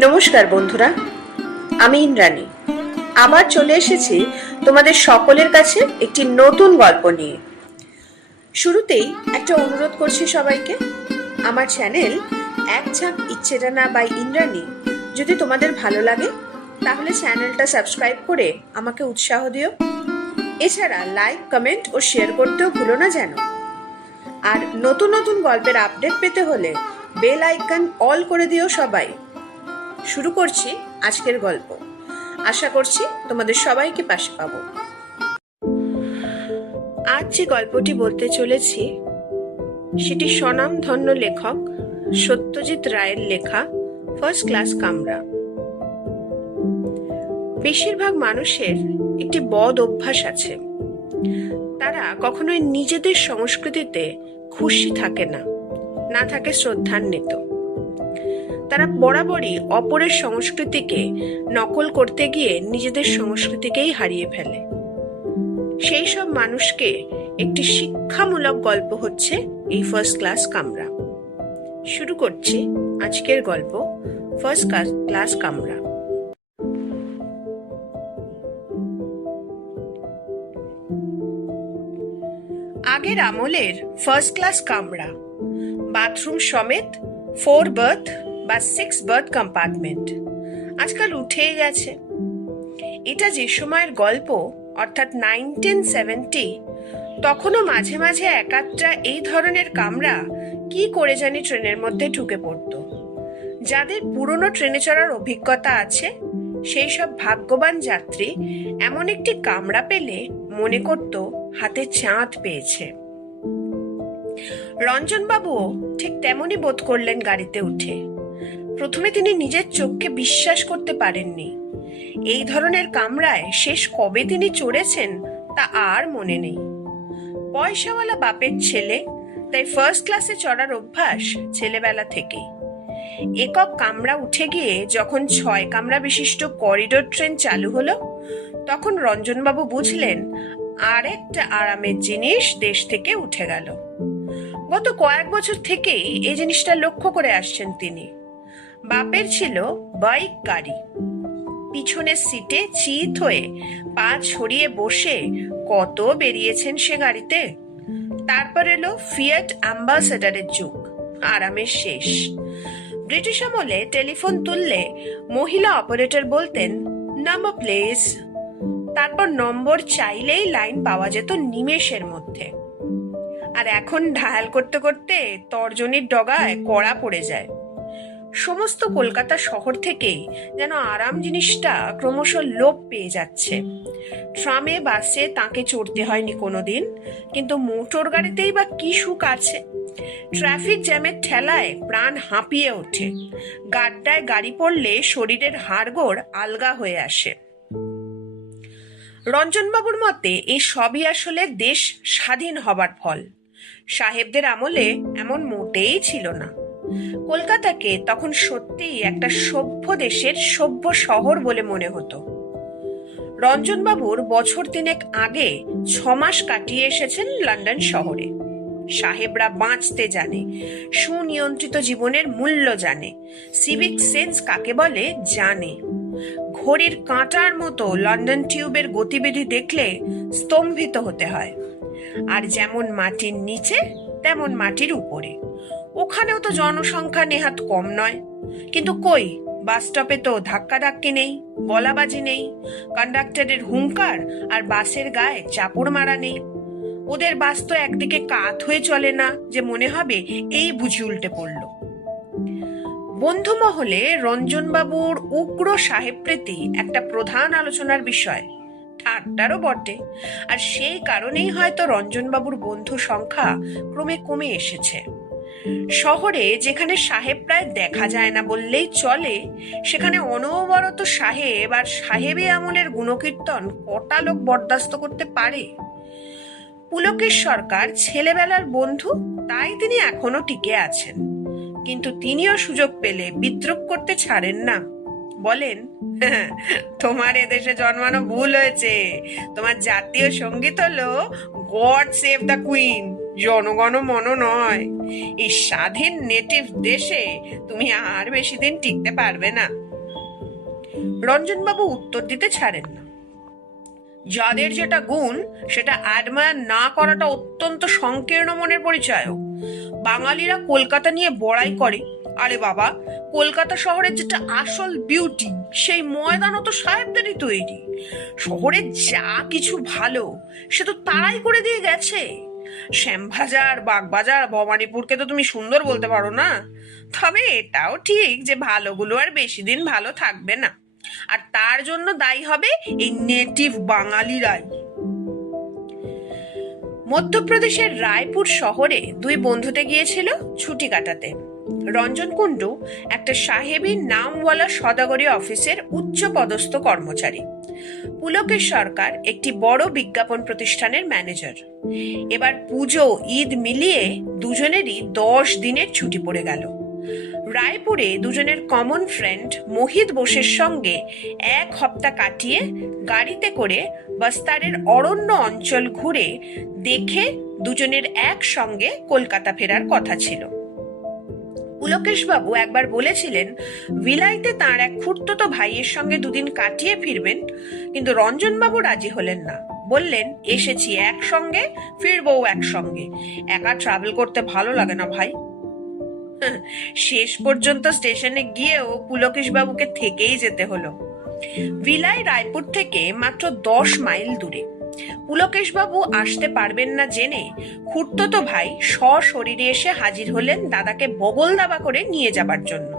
নমস্কার বন্ধুরা, আমি ইন্দ্রাণী আবার চলে এসেছি তোমাদের সকলের কাছে একটি নতুন গল্প নিয়ে। শুরুতেই একটা অনুরোধ করছি সবাইকে, আমার চ্যানেল এক ঝাঁক ইচ্ছেডানা বাই ইন্দ্রাণী যদি তোমাদের ভালো লাগে তাহলে চ্যানেলটা সাবস্ক্রাইব করে আমাকে উৎসাহ দিও। এছাড়া লাইক, কমেন্ট ও শেয়ার করতেও ভুলো না যেন। আর নতুন নতুন গল্পের আপডেট পেতে হলে বেল আইকন অল করে দিও সবাই। শুরু করছি আজকের গল্প। আশা করছি তোমাদের সবাইকে পাশে পাবো। আজ যে গল্পটি বলতে চলেছি সেটি স্বনামধন্য লেখক সত্যজিৎ রায়ের লেখা ফার্স্ট ক্লাস কামরা। বেশিরভাগ মানুষের একটি বদ অভ্যাস আছে, তারা কখনোই নিজেদের সংস্কৃতিতে খুশি থাকে না, না থাকে শ্রদ্ধান্বিত। তারা বরাবরই অপরের সংস্কৃতিকে নকল করতে গিয়ে নিজেদের সংস্কৃতিকেই হারিয়ে ফেলে। সেই সব মানুষকে একটি শিক্ষামূলক গল্প হচ্ছে এই ফার্স্ট ক্লাস কামরা। শুরু করছি আজকের গল্প ফার্স্ট ক্লাস কামরা। আগের আমলের ফার্স্ট ক্লাস কামরা, বাথরুম সমেত 4 বার্থ বা 6 বার্থ কম্পার্টমেন্ট আজকাল উঠেই গেছে। এটা যে সময়ের গল্প, অর্থাৎ 1970, তখনও মাঝে মাঝে একাত্রা এই ধরনের কামরা কি করে জানি ট্রেনের মধ্যে ঢুকে পড়তো। যাদের পুরনো ট্রেনে চড়ার অভিজ্ঞতা আছে সেই সব ভাগ্যবান যাত্রী এমন একটি কামরা পেলে মনে করত হাতে চাঁদ পেয়েছে। রঞ্জনবাবুও ঠিক তেমনই বোধ করলেন গাড়িতে উঠে। প্রথমে তিনি নিজের চোখকে বিশ্বাস করতে পারেননি। এই ধরনের কামরায় শেষ কবে তিনি চড়েছেন তা আর মনে নেই। পয়সাওয়ালা বাপের ছেলে, তাই ফার্স্ট ক্লাসে চড়ার অভ্যাস ছেলেবেলা থেকেই। একক কামরা উঠে গিয়ে যখন 6 কামরা বিশিষ্ট করিডোর ট্রেন চালু হলো, তখন রঞ্জনবাবু বুঝলেন আরেকটা আরামের জিনিস দেশ থেকে উঠে গেল। গত কয়েক বছর থেকেই এই জিনিসটা লক্ষ্য করে আসছেন তিনি। বাপের ছিল বাইক গাড়ি, পিছনের সিটে চিত হয়ে পা ছড়িয়ে বসে কত বেরিয়েছেন সে গাড়িতে। তারপর এলো ফিয়াট অ্যাম্বাসেডারের যুগ, আরামের শেষ। ব্রিটিশ আমলে টেলিফোন তুললে মহিলা অপারেটর বলতেন নাম্বার প্লিজ, তারপর নম্বর চাইলেই লাইন পাওয়া যেত নিমেষের মধ্যে। আর এখন ডায়াল করতে করতে তর্জনীর ডগায় কড়া পড়ে যায়। সমস্ত কলকাতা শহর থেকেই যেন আরাম জিনিসটা ক্রমশ লোপ পেয়ে যাচ্ছে। ট্রামে বাসে তাকে চড়তে হয়নি কোনোদিন, কিন্তু মোটর গাড়িতেই বা কি সুখ আছে। ট্রাফিক জ্যামের ঠেলায় প্রাণ হাঁপিয়ে ওঠে, গাড্ডায় গাড়ি পড়লে শরীরের হাড়গোড় আলগা হয়ে আসে। রঞ্জনবাবুর মতে এই সবই আসলে দেশ স্বাধীন হবার ফল। সাহেবদের আমলে এমন মোটেই ছিল না। কলকাতাকে তখন সত্যিই একটা সভ্য দেশের সভ্য শহর বলে মনে হতো। রঞ্জনবাবুর বছর 3 আগে 6 মাস কাটিয়ে এসেছেন লন্ডন শহরে। সাহেবরা বাঁচতে জানে, সুনিয়ন্ত্রিত জীবনের মূল্য জানে, সিভিক সেন্স কাকে বলে জানে। ঘড়ির কাঁটার মতো লন্ডন টিউবের গতিবিধি দেখলে স্তম্ভিত হতে হয়। আর যেমন মাটির নিচে তেমন মাটির উপরে। ওখানেও তো জনসংখ্যা নেহাত কম নয়, কিন্তু কই, বাস স্টপে তো ধাক্কাধাক্কি নেই, গলাবাজি নেই, কন্ডাক্টরের হুঙ্কার আর বাসের গায়ে চাপড় মারা নেই। ওদের বাস তো একদিকে কাত হয়ে চলে না যে মনে হবে এই বুঝি উল্টে পড়ল। বন্ধু মহলে রঞ্জনবাবুর উগ্র সাহেব প্রীতি একটা প্রধান আলোচনার বিষয়, ঠাট্টারও বটে। আর সেই কারণেই হয়তো রঞ্জনবাবুর বন্ধু সংখ্যা ক্রমে কমে এসেছে। শহরে যেখানে সাহেব প্রায় দেখা যায় না বললেই চলে, সেখানে অনবরত সাহেব আর সাহেবী আমলের গুণকীর্তন কটা লোক বরদাস্ত করতে পারে? পুলকের সরকার ছেলেবেলার বন্ধু, তাই তিনি এখনো টিকে আছেন। কিন্তু তিনিও সুযোগ পেলে বিদ্রুপ করতে ছাড়েন না। বলেন, তোমার এদেশে জন্মানো ভুল হয়েছে। তোমার জাতীয় সঙ্গীত হলো গড সেভ দ্য কুইন, জনগণ মন নয়। এই স্বাধীন নেটিভ দেশে তুমি আর বেশি দিন টিকতে পারবে না। রঞ্জনবাবু উত্তর দিতে ছাড়েন না। যাদের যেটা গুণ সেটা অ্যাডমায়ার না করাটা অত্যন্ত সংকীর্ণ মনের পরিচয়ও। বাঙালিরা কলকাতা নিয়ে বড়াই করে, আরে বাবা, কলকাতা শহরের যেটা আসল বিউটি সেই ময়দানও তো সাহেবদেরই তৈরি। শহরে যা কিছু ভালো সে তো তারাই করে দিয়ে গেছে। শ্যামবাজার, বাগবাজার, ভবানীপুরকে তো তুমি সুন্দর বলতে পারো না। তবে এটাও ঠিক যে ভালোগুলো আর বেশি দিন ভালো থাকবে না, আর তার জন্য দায়ী হবে এই নেটিভ বাঙালিরাই। মধ্যপ্রদেশের রায়পুর শহরে দুই বন্ধুতে গিয়েছিল ছুটি কাটাতে। রঞ্জন কুণ্ডু একটা সাহেবী নামওয়ালা সদাগরি অফিসের উচ্চ পদস্থ কর্মচারী। পুলকেশ সরকার একটি বড় বিজ্ঞাপন প্রতিষ্ঠানের ম্যানেজার। এবার পুজো ঈদ মিলিয়ে দুজনেরই 10 দিনের ছুটি পড়ে গেল। রায়পুরে দুজনের কমন ফ্রেন্ড মোহিত বোসের সঙ্গে 1 সপ্তাহ কাটিয়ে গাড়িতে করে বস্তারের অরণ্য অঞ্চল ঘুরে দেখে দুজনের একসঙ্গে কলকাতা ফেরার কথা ছিল। পুলকেশবাবু একবার বলেছিলেন ভিলাইতে তাঁর এক খুড়তুতো ভাইয়ের সঙ্গে 2 দিন কাটিয়ে ফিরবেন, কিন্তু রঞ্জনবাবু রাজি হলেন না। বললেন, এসেছি একসঙ্গে, ফিরবও একসঙ্গে, একা ট্রাভেল করতে ভালো লাগে না ভাই। শেষ পর্যন্ত স্টেশনে গিয়েও পুলকেশবাবুকে থেকেই যেতে হলো। ভিলাই রায়পুর থেকে মাত্র 10 মাইল দূরে। পুলকেশবাবু আসতে পারবেন না জেনে খুড়তুতো ভাই সশরীরে এসে হাজির হলেন দাদাকে বগল দাবা করে নিয়ে যাবার জন্য।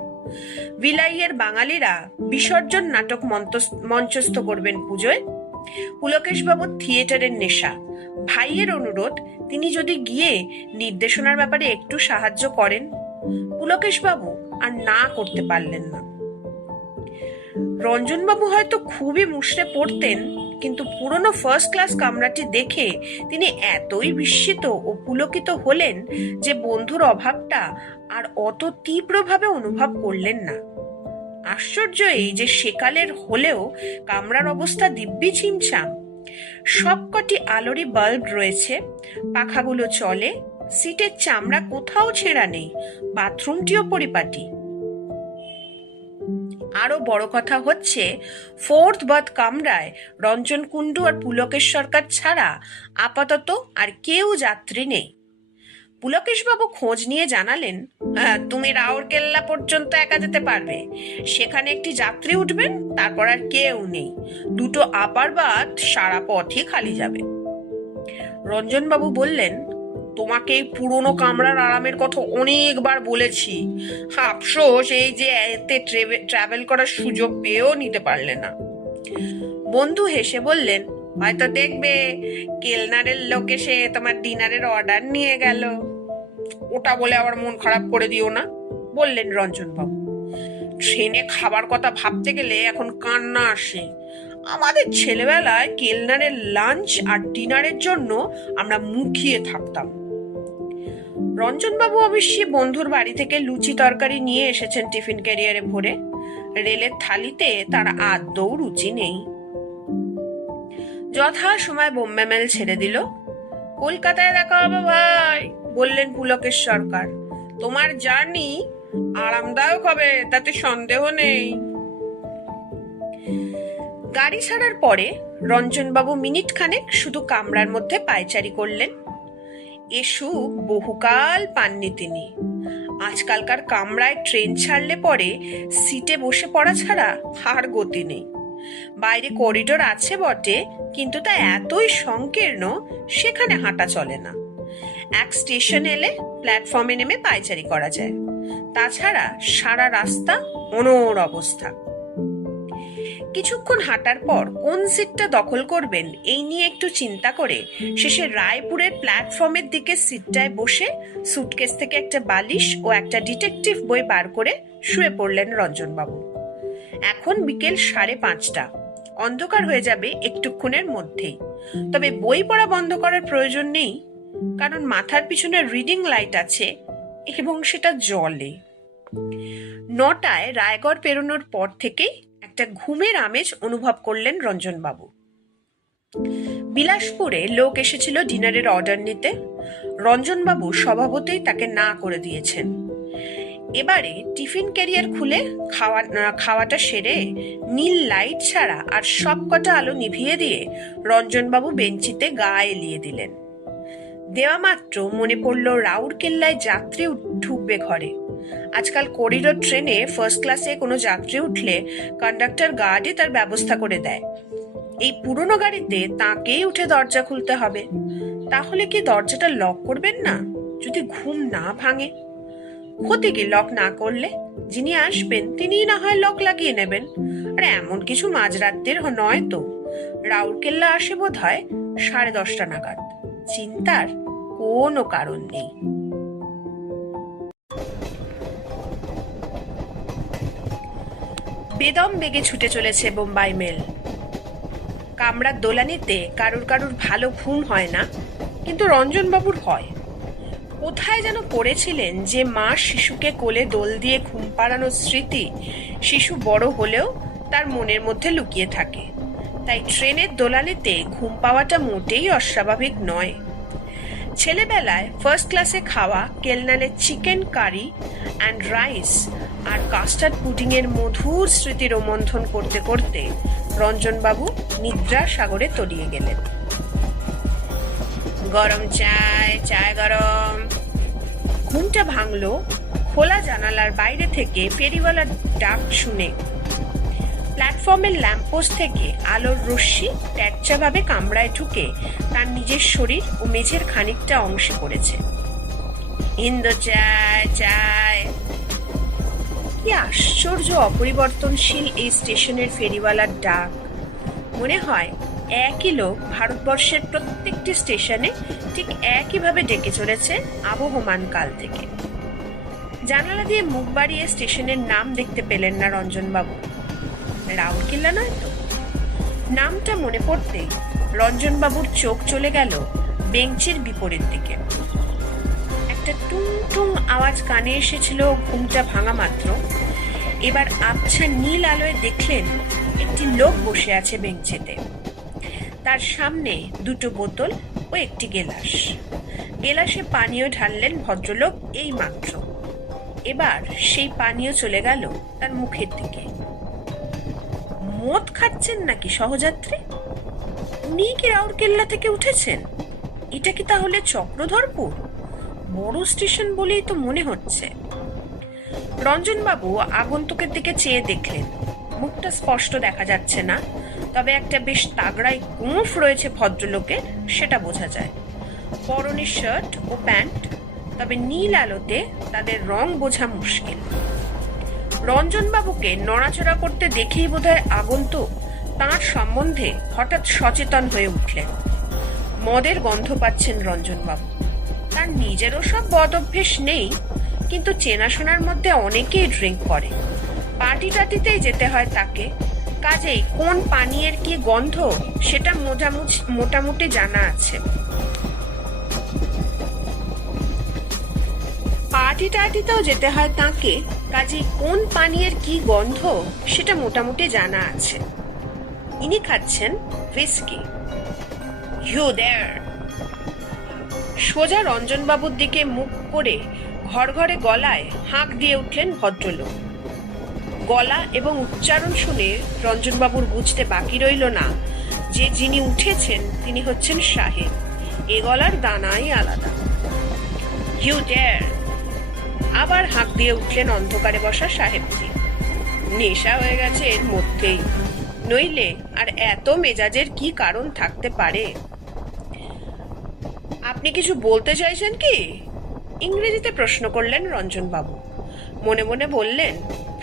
ভিলাইয়ের বাঙালিরা বিসর্জন নাটক মঞ্চস্থ করবেন পুজোয়। পুলকেশবাবুর থিয়েটারের নেশা। ভাইয়ের অনুরোধ, তিনি যদি গিয়ে নির্দেশনার ব্যাপারে একটু সাহায্য করেন। পুলকেশবাবু আর না করতে পারলেন না। রঞ্জনবাবু হয়তো খুবই মুষড়ে পড়তেন, কিন্তু পুরনো ফার্স্ট ক্লাস কামরাটি দেখে তিনি এতই বিস্মিত ও পুলকিত হলেন যে বন্ধুর অভাবটা আর অত তীব্রভাবে অনুভব করলেন না। আশ্চর্য এই যে সেকালের হলেও কামরার অবস্থা দিব্যি ছিমছাম। সবকটি আলোরই বাল্ব রয়েছে, পাখাগুলো চলে, সিটের চামড়া কোথাও ছেঁড়া নেই, বাথরুমটিও পরিপাটি। আরো বড় কথা হচ্ছে 4th বার্থ কামরায় রঞ্জন কুণ্ডু আর পুলকেশ সরকার ছাড়া আপাতত আর কেউ যাত্রী নেই। পুলকেশবাবু খোঁজ নিয়ে জানালেন, তুমি রাউরকেল্লা পর্যন্ত একা যেতে পারবে, সেখানে একটি যাত্রী উঠবেন, তারপর আর কেউ নেই, 2টো আপার বার্থ সারা পথই খালি যাবে। রঞ্জনবাবু বললেন, তোমাকে এই পুরনো কামরার আরামের কথা অনেকবার বলেছি, আফসোস এই যে এতে ট্রাভেল করার সুযোগ পেয়েও নিতে পারলে না। বন্ধু হেসে বললেন, হয়তো দেখবে কেলনারের লোক এসে তোমার ডিনারের অর্ডার নিয়ে গেল। ওটা বলে আবার মন খারাপ করে দিও না, বললেন রঞ্জনবাবু। ট্রেনে খাবার কথা ভাবতে গেলে এখন কান্না আসে। আমাদের ছেলেবেলায় কেলনারের লাঞ্চ আর ডিনারের জন্য আমরা মুখিয়ে থাকতাম। রঞ্জনবাবু অবশ্যই বন্ধুর বাড়ি থেকে লুচি তরকারি নিয়ে এসেছেন টিফিন ক্যারিয়ারে ভরে। রেলের থালিতে তার আদৌ রুচি নেই। যথা সময় বোম্বে মেল ছেড়ে দিল। কলকাতায় দেখা হবে ভাই, বললেন পুলকেশ সরকার। তোমার জার্নি আরামদায়ক হবে, তাতে সন্দেহ নেই। গাড়ি ছাড়ার পরে রঞ্জনবাবু মিনিট খানেক শুধু কামরার মধ্যে পায়চারি করলেন। এ সুখ বহুকাল পাননি তিনি। আজকালকার কামরায় ট্রেন ছাড়লে পরে সিটে বসে পড়া ছাড়া আর গতি নেই। বাইরে করিডোর আছে বটে, কিন্তু তা এতই সংকীর্ণ সেখানে হাঁটা চলে না। এক স্টেশন এলে প্ল্যাটফর্মে নেমে পায়চারি করা যায়, তাছাড়া সারা রাস্তা অনড় অবস্থা। কিছুক্ষণ হাঁটার পর কোন সিটটা দখল করবেন এই নিয়ে একটু চিন্তা করে শেষে রায়পুরের প্ল্যাটফর্মের দিকে সিটটায় বসে সুটকেস থেকে একটা বালিশ ও একটা ডিটেকটিভ বই বার করে শুয়ে পড়লেন রঞ্জনবাবু। এখন বিকেল 5:30, অন্ধকার হয়ে যাবে একটুক্ষণের মধ্যেই। তবে বই পড়া বন্ধ করার প্রয়োজন নেই, কারণ মাথার পিছনে রিডিং লাইট আছে এবং সেটা জ্বলে। 9টায় রায়গড় পেরোনোর পর থেকেই একটা ঘুমের আমেজ অনুভব করলেন রঞ্জনবাবু। বিলাসপুরে লোক এসেছিল ডিনারের অর্ডার নিতে। রঞ্জনবাবু স্বভাবতই তাকে না করে দিয়েছেন। এবারে টিফিন ক্যারিয়ার খুলে খাওয়াটা সেরে নীল লাইট ছাড়া আর সবকটা আলো নিভিয়ে দিয়ে রঞ্জনবাবু বেঞ্চিতে গা এলিয়ে দিলেন। দেওয়া মাত্র মনে পড়ল রাউরকেল্লায় যাত্রী ঢুকবে ঘরে। আজকাল করিডোর ট্রেনে ফার্স্ট ক্লাসে কোনো যাত্রী উঠলে কন্ডাক্টর গার্ডে তার ব্যবস্থা করে দেয়। এই পুরনো গাড়িতে তাকেই উঠে দরজা খুলতে হবে। তাহলে কি দরজাটা লক করবেন না? যদি ঘুম না ভাঙে, ক্ষতি কি লক না করলে? যিনি আসবেন তিনিই না হয় লক লাগিয়ে নেবেন। আর এমন কিছু মাঝরাতের নয় তো। রাউরকেল্লা আসে বোধ হয় 10:30 নাগাদ। চিন্তার কোনো কারণ নেই। বেদম বেগে ছুটে চলেছে বোম্বাই মেল। কামরার দোলানিতে কারুর ভালো ঘুম হয় না, কিন্তু রঞ্জনবাবুর হয়। কোথায় যেন পড়েছিলেন যে মা শিশুকে কোলে দোল দিয়ে ঘুম পাড়ানোর স্মৃতি শিশু বড় হলেও তার মনের মধ্যে লুকিয়ে থাকে। তাই ট্রেনের দোলানিতে ঘুম পাওয়াটা মোটেই অস্বাভাবিক নয়। ছেলেবেলায় ফার্স্ট ক্লাসে খাওয়া কেলনানের চিকেন কারি অ্যান্ড রাইস আর কাস্টার্ড পুডিং এর মধুর স্মৃতি রোমন্থন করতে করতে রঞ্জনবাবু নিদ্রার সাগরে তলিয়ে গেলেন। গরম চায়, চায় গরম। ঘুমটা ভাঙল খোলা জানালার বাইরে থেকে ফেরিওয়ালার ডাক শুনে। প্ল্যাটফর্মের ল্যাম্পপোস্ট থেকে আলোর রশ্মি ট্যাচ্চাভাবে কামরায় ঢুকে তার নিজের শরীর ও মেঝের খানিকটা অংশে পড়েছে। ইন্দ্র চায়, চায়। কি আশ্চর্য অপরিবর্তনশীল এই স্টেশনের ফেরিওয়ালার ডাক! মনে হয় একই লোক ভারতবর্ষের প্রত্যেকটি স্টেশনে ঠিক একইভাবে ডেকে চলেছে আবহমান কাল থেকে। জানালা দিয়ে মুখ বাড়িয়ে স্টেশনের নাম দেখতে পেলেন না রঞ্জনবাবু। রাউরকেল্লা নয় তো? নামটা মনে পড়তেই রঞ্জনবাবুর চোখ চলে গেল বেঞ্চের বিপরীত দিকে। একটা টুং টুং আওয়াজ কানে এসেছিল ঘুমটা ভাঙা মাত্র। এবার আবছা নীল আলোয় দেখলেন একটি লোক বসে আছে বেঞ্চেতে। তার সামনে 2টো বোতল ও একটি গেলাস। গেলাসে পানীয় ঢাললেন ভদ্রলোক এই মাত্র। এবার সেই পানীয় চলে গেল তার মুখের দিকে। মদ খাচ্ছেন নাকি সহযাত্রী? উনি কি রাউরকেল্লা থেকে উঠেছেন? এটা কি তাহলে চক্রধরপুর? বড় স্টেশন বলেই তো মনে হচ্ছে। রঞ্জনবাবু আগন্তুকের দিকে চেয়ে দেখলেন। মুখটা স্পষ্ট দেখা যাচ্ছে না, তবে একটা বেশ তাগড়াই গোঁফ রয়েছে ভদ্রলোকের, সেটা বোঝা যায়। পরনে শার্ট ও প্যান্ট, তবে নীল আলোতে তাদের রং বোঝা মুশকিল। রঞ্জনবাবুকে নড়াচড়া করতে দেখেই বোধহয় আগন্তুক তাঁর সম্বন্ধে হঠাৎ সচেতন হয়ে উঠলেন। মদের গন্ধ পাচ্ছেন রঞ্জনবাবু। তার নিজেরও সব বদ অভ্যেস নেই, কিন্তু চেনাশোনার মধ্যে অনেকেই ড্রিঙ্ক করে। পার্টি টাটিতেই যেতে হয় তাকে। কাজেই কোন পানীয়ের কি গন্ধ সেটা মোটামুটি জানা আছে। পার্টি টাটিতেও যেতে হয় তাকে, কাজেই কোন পানীয়ের কি গন্ধ সেটা মোটামুটি জানা আছে। ইনি খাচ্ছেন হুইস্কি। You there! সোজা রঞ্জনবাবুর দিকে মুখ করে ঘড়ঘড়ে গলায় হাঁক দিয়ে উঠলেন ভদ্রলোক। গলা এবং উচ্চারণ শুনে রঞ্জনবাবুর বুঝতে বাকি রইল না যে যিনি উঠেছেন তিনি হচ্ছেন সাহেব। এ গলার দানাই আলাদা। You dare! আবার হাঁক দিয়ে উঠলেন অন্ধকারে বসা সাহেবটি। নেশা হয়ে গেছে এর মধ্যেই, নইলে আর এত মেজাজের কি কারণ থাকতে পারে? আপনি কিছু বলতে চাইছেন কি? ইংরেজিতে প্রশ্ন করলেন রঞ্জনবাবু। মনে মনে বললেন,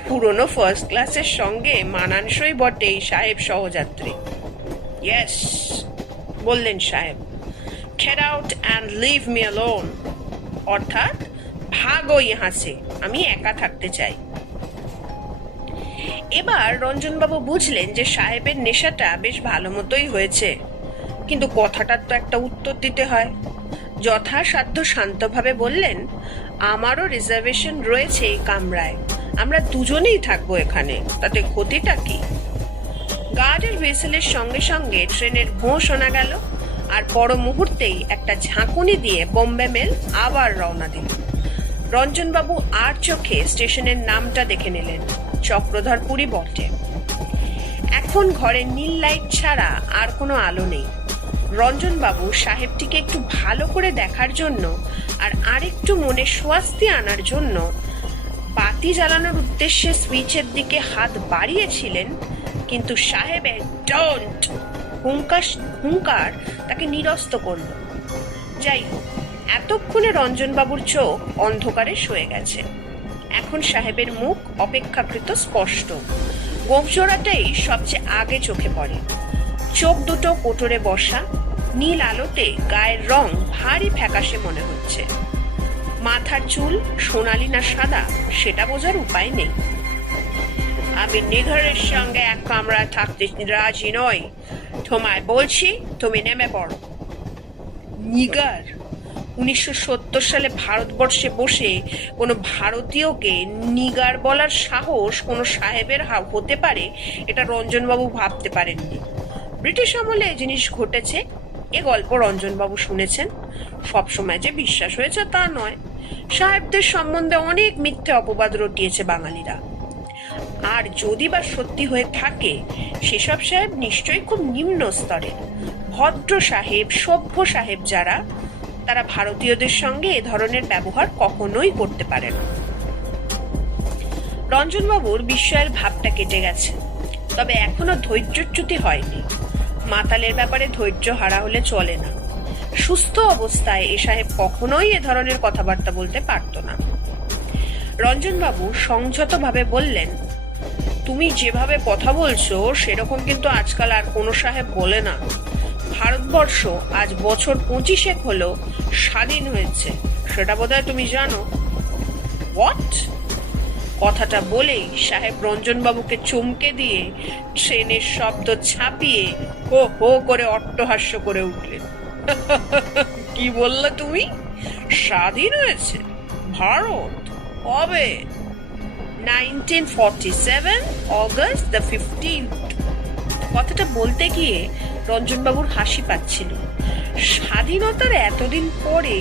পুরনো ফার্স্ট ক্লাসের সঙ্গে মানানসই বটেই সাহেব সহযাত্রী। ইয়েস, বললেন সাহেব। Get out and leave me alone. অর্থাৎ ভাগো ইহা সে, আমি একা থাকতে চাই। এবার রঞ্জনবাবু বুঝলেন যে সাহেবের নেশাটা বেশ ভালো মতোই হয়েছে, কিন্তু কথাটার তো একটা উত্তর দিতে হয়। যথাসাধ্য শান্তভাবে বললেন, আমারও রিজার্ভেশন রয়েছে এই কামরায়, আমরা দুজনেই থাকবো এখানে, তাতে ক্ষতিটা কি? গার্ডের হুইসেলের সঙ্গে সঙ্গে ট্রেনের ভোঁ শোনা গেল, আর পর মুহূর্তেই একটা ঝাঁকুনি দিয়ে বোম্বে মেল আবার রওনা দিল। রঞ্জনবাবু আর চোখে স্টেশনের নামটা দেখে নিলেন, চক্রধরপুরই বটে। এখন ঘরে নীল লাইট ছাড়া আর কোনো আলো নেই। রঞ্জনবাবু সাহেবটিকে একটু ভালো করে দেখার জন্য আর আরেকটু মনে স্বস্তি আনার জন্য বাতি জ্বালানোর উদ্দেশ্যে সুইচের দিকে হাত বাড়িয়েছিলেন, কিন্তু সাহেবের ডোন্ট হুঙ্কার তাকে নিরস্ত করল। যাই হোক, এতক্ষণে রঞ্জনবাবুর চোখ অন্ধকারে সয়ে গেছে। এখন সাহেবের মুখ অপেক্ষাকৃত স্পষ্ট। গোঁফজোড়াটাই সবচেয়ে আগে চোখে পড়ে। চোখ দুটো কোটরে বসা, নীল আলোতে গায়ের রং ভারী ফ্যাকাশে মনে হচ্ছে। মাথার চুল সোনালি না সাদা সেটা বোঝার উপায় নেই। আমি নিঘরের সঙ্গে এক কামরা থাকতে রাজি নই। তোমায় বলছি, তুমি নেমে পড়ো। নিগার? 1970 সালে ভারতবর্ষে বসে কোনো ভারতীয়কে নিগার বলার সাহস কোনো সাহেবের হতে পারে, এটা রঞ্জনবাবু ভাবতে পারেননি। ব্রিটিশ আমলে এই জিনিস ঘটেছে, এ গল্প রঞ্জনবাবু শুনেছেন। সবসময় যে বিশ্বাস হয়েছে তা নয়। সাহেবদের সম্বন্ধে অনেক মিথ্যে অপবাদ রটিয়েছে বাঙালিরা। আর যদি বা সত্যি হয়ে থাকে, সেসব সাহেব নিশ্চয়ই খুব নিম্ন স্তরের। ভদ্র সাহেব, সভ্য সাহেব যারা, তারা ভারতীয়দের সঙ্গে এ ধরনের ব্যবহার কখনোই করতে পারে না। রঞ্জনবাবুর বিস্ময়ের ভাবটা কেটে গেছে, তবে এখনো ধৈর্যচ্যুতি হয়নি। মাতালের ব্যাপারে ধৈর্য হারা হলে চলে না। সুস্থ অবস্থায় এ সাহেব কখনোই এ ধরনের কথাবার্তা বলতে পারত না। রঞ্জনবাবু সংযতভাবে বললেন, তুমি যেভাবে কথা বলছো সেরকম কিন্তু আজকাল আর কোনো সাহেব বলে না। ভারতবর্ষ আজ বছর 25 হলো স্বাধীন হয়েছে, সেটা বোধহয় তুমি জানো। হোয়াট? কথাটা বলেই সাহেব রঞ্জনবাবুকে চমকে দিয়ে ট্রেনের শব্দ ছাপিয়ে হো হো করে অট্টহাস্য করে উঠলেন। কি বললে তুমি? স্বাধীন হয়েছে ভারত? কবে? 1947 অগস্ট দ্য 15th। কথাটা বলতে গিয়ে রঞ্জনবাবুর হাসি পাচ্ছিল। স্বাধীনতার এতদিন পরে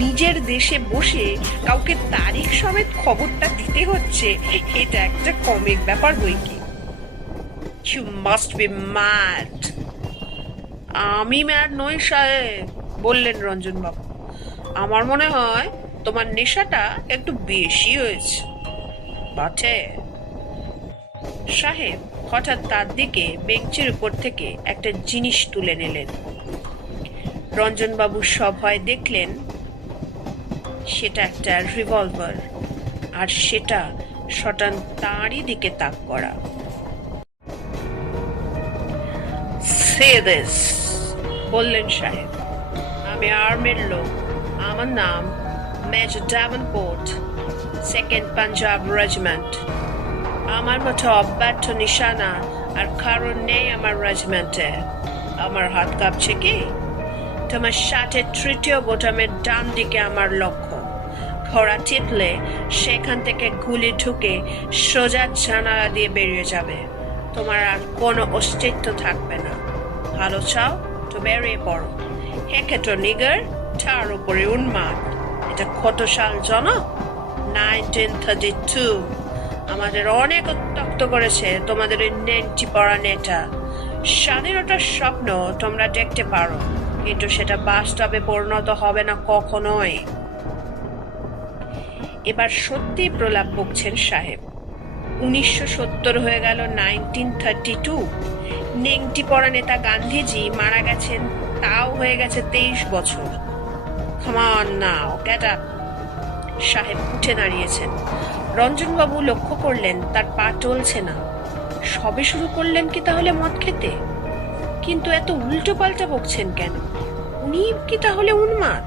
নিজের দেশে বসে কাউকে তারিখ সমেত খবরটা দিতে হচ্ছে, এটা একটা কমিক ব্যাপার বই কি। You must be mad. আমি ম্যাড নই সাহেব, বললেন রঞ্জনবাবু। আমার মনে হয় তোমার নেশাটা একটু বেশি হয়েছে। বটে। সাহেব হঠাৎ তার দিকে বেঞ্চের উপর থেকে একটা জিনিস তুলে নিলেন। রঞ্জনবাবু সভয় দেখলেন সেটা একটা রিভলভার, আর সেটা শটান তাঁরই দিকে তাক করা। Say this, বললেন সাহেব। আমি আর্মির লোক, আমার নাম major Davenport, 2nd Punjab regiment. আমার মতো অব্যর্থ নিশানা আর কারণ নেই আমার রেজিমেন্টে। আমার হাত কাঁপছে কি? তোমার শার্টের 3য় বোতামের ডান দিকে আমার লক্ষ্য। ঘোড়া টিপলে সেখান থেকে গুলি ঢুকে সোজা জানালা দিয়ে বেরিয়ে যাবে। তোমার আর কোনো অস্তিত্ব থাকবে না। ভালো চাও তো বেরিয়ে পড়ো। হেঁকে তো নিগার, তার উপরে উন্মাদ। এটা কত সাল জানো? 1932। আমাদের অনেক উত্তক্ত করেছে তোমাদের ওই নেংটি পড়া নেতা। স্বাধীনতার স্বপ্ন তোমরা দেখতে পারো, কিন্তু সেটা বাস্তবে পরিণত হবে না কখনোই। এবার সত্যি প্রলাপ বকছেন সাহেব। 1970 হয়ে গেল 1932। নেংটি পড়া নেতা গান্ধীজি মারা গেছেন, তাও হয়ে গেছে 23 বছর। Come on now, get up. সাহেব উঠে দাঁড়িয়েছেন। রঞ্জনবাবু লক্ষ্য করলেন তার পা টলছে না। সবে শুরু করলেন কি তাহলে মদ খেতে? কিন্তু এত উল্টো পাল্টা বকছেন কেন? উনি কি তাহলে উন্মাদ?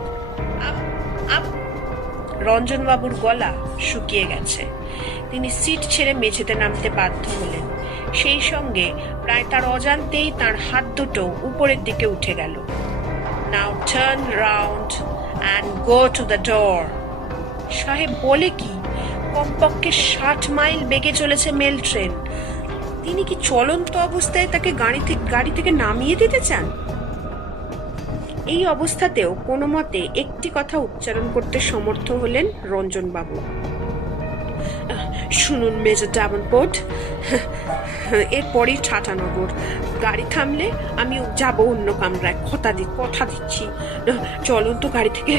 রঞ্জনবাবুর গলা শুকিয়ে গেছে। তিনি সিট ছেড়ে মেঝেতে নামতে বাধ্য হলেন। সেই সঙ্গে প্রায় তার অজান্তেই তার হাত দুটো উপরের দিকে উঠে গেল। Now turn round and go to the door. সাহেব বলে কি? কমপক্ষে 60 মাইল বেগে চলেছে মেল ট্রেন। তিনি কি চলন্ত অবস্থায় তাকে গাড়ি থেকে নামিয়ে দিতে চান? এই অবস্থাতেও কোনো মতে একটি কথা উচ্চারণ করতে সমর্থ হলেন রঞ্জনবাবু। শুনুন মেজর ড্যাভেনপোর্ট, এরপরই ঠাটানগর। গাড়ি থামলে আমি যাব অন্য কামরায়, কথা দিচ্ছি। চলন্ত গাড়ি থেকে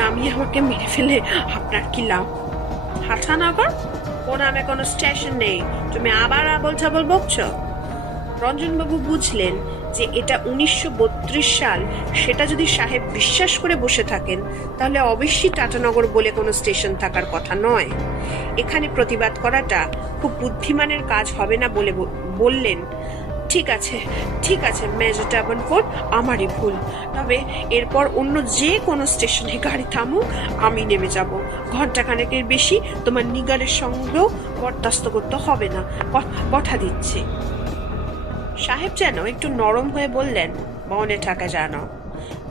নামিয়ে আমাকে মেরে ফেলে আপনার কি লাভ? ঠাটানগর? ও নামে কোনো স্টেশন নেই, তুমি আবার আবল চাবল বকছো। রঞ্জনবাবু বুঝলেন যে এটা 1932 সাল, সেটা যদি সাহেব বিশ্বাস করে বসে থাকেন তাহলে অবশ্যই টাটানগর বলে কোনো স্টেশন থাকার কথা নয়। এখানে প্রতিবাদ করাটা খুব বুদ্ধিমানের কাজ হবে না বলে বললেন, ঠিক আছে মেজর ড্যাভেনপোর্ট, আমারই ভুল। তবে এরপর অন্য যে কোনো স্টেশনে গাড়ি থামুক, আমি নেমে যাব। ঘন্টাখানেকের বেশি তোমার নিগারের সঙ্গেও বরদাস্ত করতে হবে না, কথা দিচ্ছি। সাহেব যেন একটু নরম হয়ে বললেন, মনে থাকে জানো,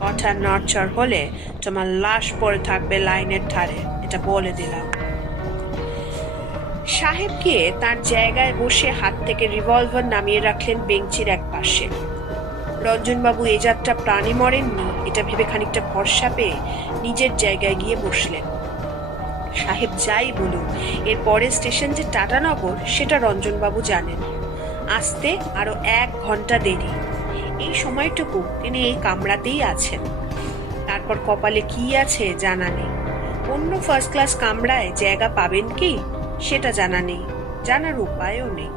কথা নড়চড় হলে তোমার লাশ পড়ে থাকবে লাইনের ধারে, এটা বলে দিলাম। সাহেব গিয়ে তার জায়গায় বসে হাত থেকে রিভলভার নামিয়ে রাখলেন বেঞ্চির এক পাশে। রঞ্জনবাবু এ যাত্রা প্রাণে মরেননি, এটা ভেবে খানিকটা ভরসা পেয়ে নিজের জায়গায় গিয়ে বসলেন। সাহেব যাই বলুন, এর পরের স্টেশন যে টাটানগর সেটা রঞ্জনবাবু জানেন। আসতে আরো 1 ঘন্টা দেরি। এই সময়টুকু তিনি এই কামরাতেই আছেন। তারপর কপালে কি আছে জানা নেই। অন্য ফার্স্ট ক্লাস কামরায় জায়গা পাবেন কি সেটা জানা নেই, জানার উপায়ও নেই।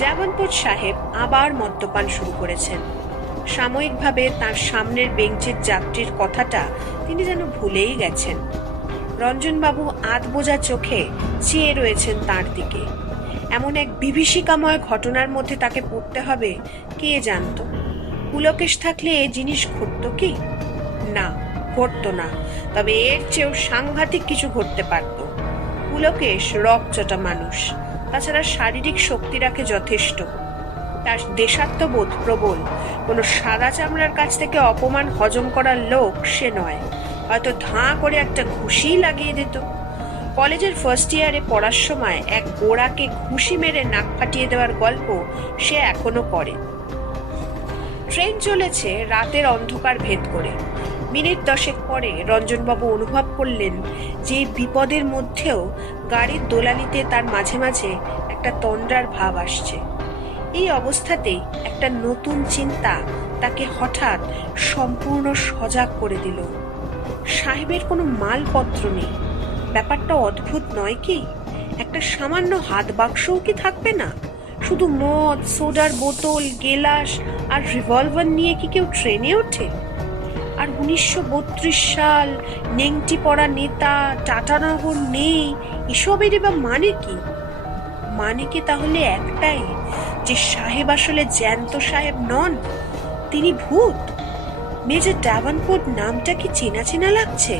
ড্যাভেনপোর্ট সাহেব আবার মদ্যপান শুরু করেছেন। সাময়িকভাবে তার সামনের বেঞ্চের যাত্রীর কথাটা তিনি যেন ভুলেই গেছেন। রঞ্জনবাবু আধ বোঝা চোখে চেয়ে রয়েছেন তার দিকে। এমন এক বিভীষিকাময় ঘটনার মধ্যে তাকে পড়তে হবে কে জানত। পুলকেশ থাকলে এ জিনিস ঘটতো কি? না, ঘটতো না। তবে এর চেয়েও সাংঘাতিক কিছু ঘটতে পারত। পুলকেশ রকচটা মানুষ, তাছাড়া শারীরিক শক্তি রাখে যথেষ্ট। তার দেশাত্মবোধ প্রবল। কোনো সাদা চামড়ার কাছ থেকে অপমান হজম করার লোক সে নয়। হয়তো ধাঁ করে একটা ঘুষি লাগিয়ে দিত। কলেজের ফার্স্ট ইয়ারে পড়ার সময় এক গোড়াকে ঘুষি মেরে নাক ফাটিয়ে দেওয়ার গল্প সে এখনো করে। ট্রেন চলেছে রাতের অন্ধকার ভেদ করে। মিনিট 10 পরে রঞ্জনবাবু অনুভব করলেন যে বিপদের মধ্যেও গাড়ির দোলানিতে তার মাঝে মাঝে একটা তন্দ্রার ভাব আসছে। এই অবস্থাতেই একটা নতুন চিন্তা তাকে হঠাৎ সম্পূর্ণ সজাগ করে দিল। সাহেবের কোনো মালপত্র নেই। ব্যাপারটা অদ্ভুত নয় কি? একটা সামান্য হাত বাক্সও কি থাকবে না? শুধু মদ, সোডার বোতল, গেলাস আর রিভলভার নিয়ে কি কেউ ট্রেনে ওঠে? আর 1932 সাল, নেংটি পড়া নেতা, টাটানগর নেই, এসবেরই বা মানে কি? মানে কি তাহলে একটাই, যে সাহেব আসলে জ্যান্ত সাহেব নন, তিনি ভূত? মেজর ড্যাভেনপোর্ট নামটা কি চেনা চেনা লাগছে?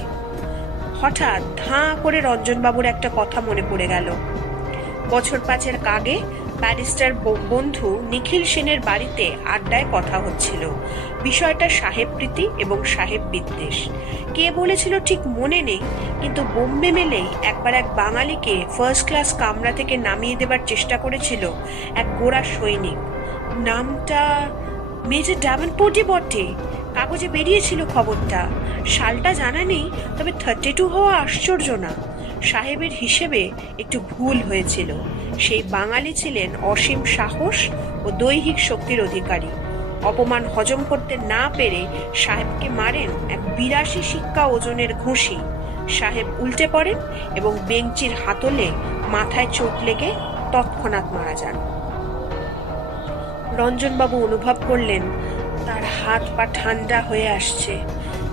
হঠাৎ ধাঁ করে রঞ্জনবাবুর একটা কথা মনে পড়ে গেল। বছর 5 আগে ব্যারিস্টার বন্ধু নিখিল সেনের বাড়িতে আড্ডায় কথা হচ্ছিল। বিষয়টা সাহেব প্রীতি এবং সাহেব বিদ্বেষ। কে বলেছিল ঠিক মনে নেই, কিন্তু বোম্বে মেলেই একবার এক বাঙালিকে ফার্স্ট ক্লাস কামরা থেকে নামিয়ে দেবার চেষ্টা করেছিল এক গোড়া সৈনিক। নামটা মেজর ড্যাভেনপোর্টই বটে। কাগজে বেরিয়েছিল খবরটা। সালটা জানা নেই, তবে 32 হওয়া আশ্চর্য না। সাহেবের হিসেবে একটু ভুল হয়েছিল। সেই বাঙালি ছিলেন অসীম সাহস ও দৈহিক শক্তির অধিকারী। অপমান হজম করতে না পেরে সাহেবকে মারেন এক 82 সিক্কা ওজনের ঘুষি। সাহেব উল্টে পড়েন এবং বেঞ্চির হাতলে মাথায় চোট লেগে তৎক্ষণাৎ মারা যান। রঞ্জনবাবু অনুভব করলেন তার হাত পা ঠান্ডা হয়ে আসছে,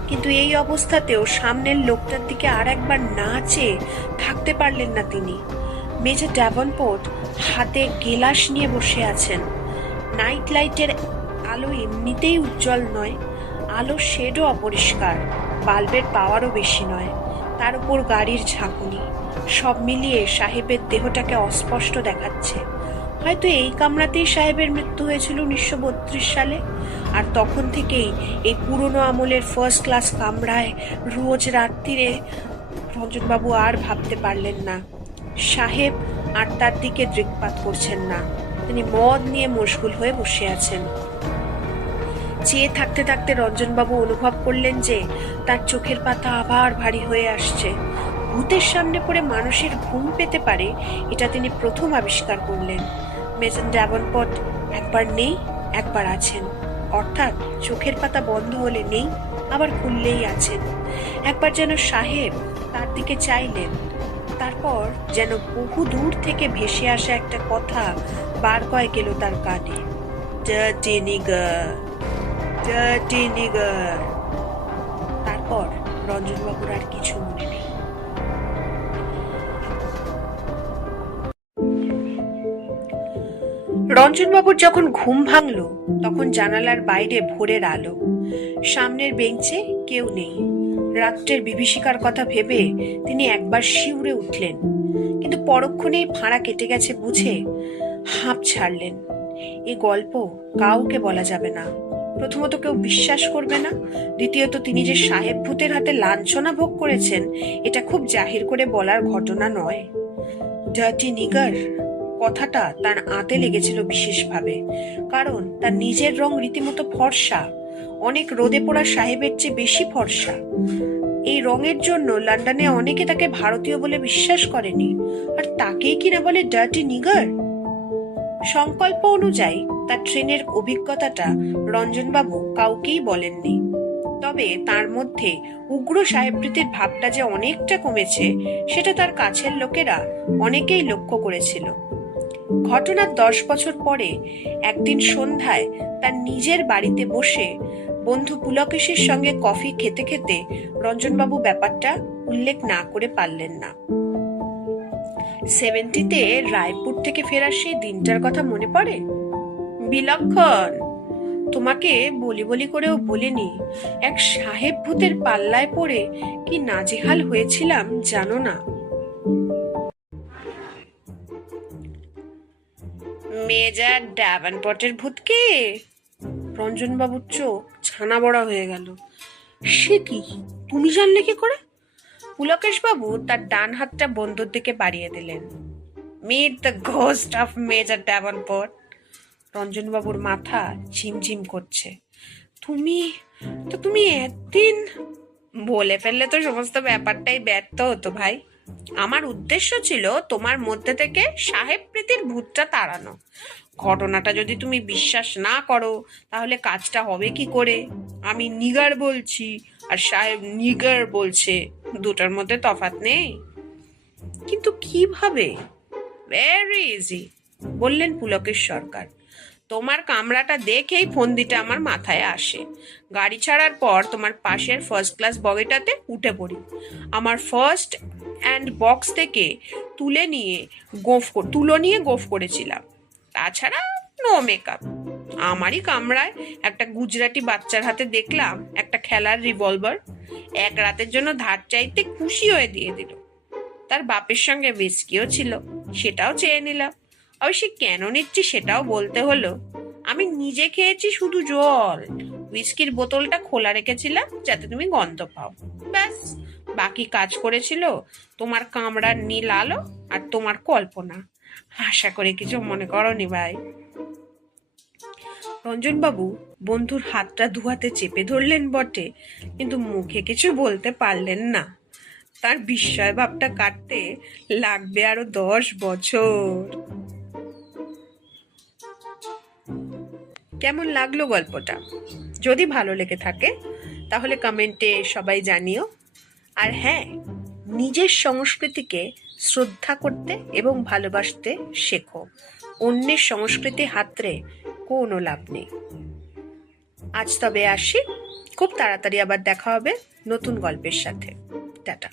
কিন্তু এই অবস্থাতেও সামনের লোকটার দিকে আর একবার না চেয়ে থাকতে পারলেন না তিনি। মেজর ড্যাভেনপোর্ট হাতে গেলাস নিয়ে বসে আছেন। নাইট লাইটের আলো এমনিতেই উজ্জ্বল নয়, আলোর শেডও অপরিষ্কার, বাল্বের পাওয়ারও বেশি নয়, তার উপর গাড়ির ঝাঁকুনি, সব মিলিয়ে সাহেবের দেহটাকে অস্পষ্ট দেখাচ্ছে। হয়তো এই কামরাতেই সাহেবের মৃত্যু হয়েছিল 1932 সালে। আর তখন থেকেই এই পুরনো আমলের ফার্স্ট ক্লাস কামরায় রোজ রাত্রিরে রঞ্জনবাবু আর ভাবতে পারলেন না। সাহেব আর তার দিকে দৃকপাত করছেন না, তিনি মদ নিয়ে মশগুল হয়ে বসে আছেন। চেয়ে থাকতে থাকতে রঞ্জনবাবু অনুভব করলেন যে তার চোখের পাতা আবার ভারী হয়ে আসছে। ভূতের সামনে পড়ে মানুষের ঘুম পেতে পারে, এটা তিনি প্রথম আবিষ্কার করলেন। মেজর ড্যাভনপোর্ট একবার নেই, একবার আছেন। অর্থাৎ চোখের পাতা বন্ধ হলে নেই, আবার খুললেই আছেন। একবার যেন সাহেব তার দিকে চাইলেন, তারপর যেন বহু দূর থেকে ভেসে আসা একটা কথা বার কয়েক এলো তার কানে, ডার্টি নিগার, ডার্টি নিগার। তারপর রঞ্জনবাবুর আর কিছু মনে নেই। রঞ্জনবাবুর যখন ঘুম ভাঙল, তখন জানালার বাইরে ভোরের আলো। সামনের বেঞ্চে কেউ নেই। রাত্রের বিভীষিকার কথা ভেবে তিনি একবার শিউরে উঠলেন, কিন্তু পরক্ষণেই ফাঁড়া কেটে গেছে বুঝে হাঁপ ছাড়লেন। এ গল্প কাউকে বলা যাবে না। প্রথমত কেউ বিশ্বাস করবে না, দ্বিতীয়ত তিনি যে সাহেব ভূতের হাতে লাঞ্ছনা ভোগ করেছেন এটা খুব জাহির করে বলার ঘটনা নয়। ডার্টি নিগার কথাটা তার আঁতে লেগেছিল বিশেষভাবে, কারণ তার নিজের রং রীতিমতো ফর্সা, অনেক রোদে পোড়া সাহেবের চেয়ে বেশি ফর্সা। এই রঙের জন্য লন্ডনে অনেকে তাকে ভারতীয় বলে বিশ্বাস করেনি, আর তাকেই কিনা বলে ডার্টি নিগার। সংকল্প অনুযায়ী তার ট্রেনের অভিজ্ঞতাটা রঞ্জনবাবু কাউকেই বলেননি, তবে তার মধ্যে উগ্র সাহেবপ্রীতির ভাবটা যে অনেকটা কমেছে সেটা তার কাছের লোকেরা অনেকেই লক্ষ্য করেছিল। ঘটনার 10 বছর পরে একদিন সন্ধ্যায় তার নিজের বাড়িতে বসে বন্ধু পুলকেশের সঙ্গে কফি খেতে খেতে রঞ্জনবাবু ব্যাপারটা উল্লেখ না করে পারলেন না। 70-তে রায়পুর থেকে ফেরার সেই দিনটার কথা মনে পড়ে? বিলক্ষণ। তোমাকে বলি বলি করেও বলিনি, এক সাহেব ভূতের পাল্লায় পড়ে কি নাজেহাল হয়েছিলাম জানো না। মেজর ড্যাভনপোর্টের ভূত কে? রঞ্জনবাবুর চোখ ছানা বড়া হয়ে গেল। সে কি, তুমি জানলে কি করে? পুলকেশ বাবু তার ডান হাতটা বন্ধুর দিকে বাড়িয়ে দিলেন। Meet the ghost of major Davenport. রঞ্জনবাবুর মাথা ঝিমঝিম করছে। তুমি একদিন বলে ফেললে তো সমস্ত ব্যাপারটাই ব্যর্থ হতো ভাই। আমার উদ্দেশ্য ছিল তোমার মধ্যে থেকে সাহেব প্রীতির ভূতটা তাড়ানো। ঘটনাটা যদি তুমি বিশ্বাস না করো তাহলে কাজটা হবে কি করে? আমি নিগার বলছি আর সাহেব নিগার বলছে, দুটার মধ্যে তফাৎ নেই। কিন্তু কিভাবে? ভেরি ইজি, বললেন পুলকেশ সরকার। তোমার কামরাটা দেখেই ফন্দিটা আমার মাথায় আসে। গাড়ি ছাড়ার পর তোমার পাশের ফার্স্ট ক্লাস বগিটাতে উঠে পড়ি। আমার ফার্স্ট অ্যান্ড বক্স থেকে তুলো নিয়ে গোফ করেছিলাম। তাছাড়া নো মেকআপ। আমারই কামরায় একটা গুজরাটি বাচ্চার হাতে দেখলাম একটা খেলার রিভলভার। এক রাতের জন্য ধার চাইতে খুশি হয়ে দিয়ে দিল। তার বাপের সঙ্গে বিস্কিও ছিল, সেটাও চেয়ে নিলাম। অবশ্যই কেন নিচ্ছি সেটাও বলতে হলো। আমি নিজে খেয়েছি শুধু জল, হুইস্কির বোতলটা খোলা রেখেছিলাম যাতে তুমি গন্ধ পাও। ব্যাস, বাকি কাজ করেছিল তোমার কামড়ার নীল আলো আর তোমার কল্পনা। আশা করে কিছু মনে করনি ভাই। রঞ্জনবাবু বন্ধুর হাতটা দুহাতে চেপে ধরলেন বটে, কিন্তু মুখে কিছু বলতে পারলেন না। তার বিস্ময় ভাবটা কাটতে লাগবে আরো 10 বছর। কেমন লাগলো গল্পটা? যদি ভালো লেগে থাকে তাহলে কমেন্টে সবাই জানিও। আর হ্যাঁ, নিজের সংস্কৃতিকে শ্রদ্ধা করতে এবং ভালোবাসতে শেখো। অন্যের সংস্কৃতি হাতড়ে কোনো লাভ নেই। আজ তবে আসি, খুব তাড়াতাড়ি আবার দেখা হবে নতুন গল্পের সাথে। টাটা।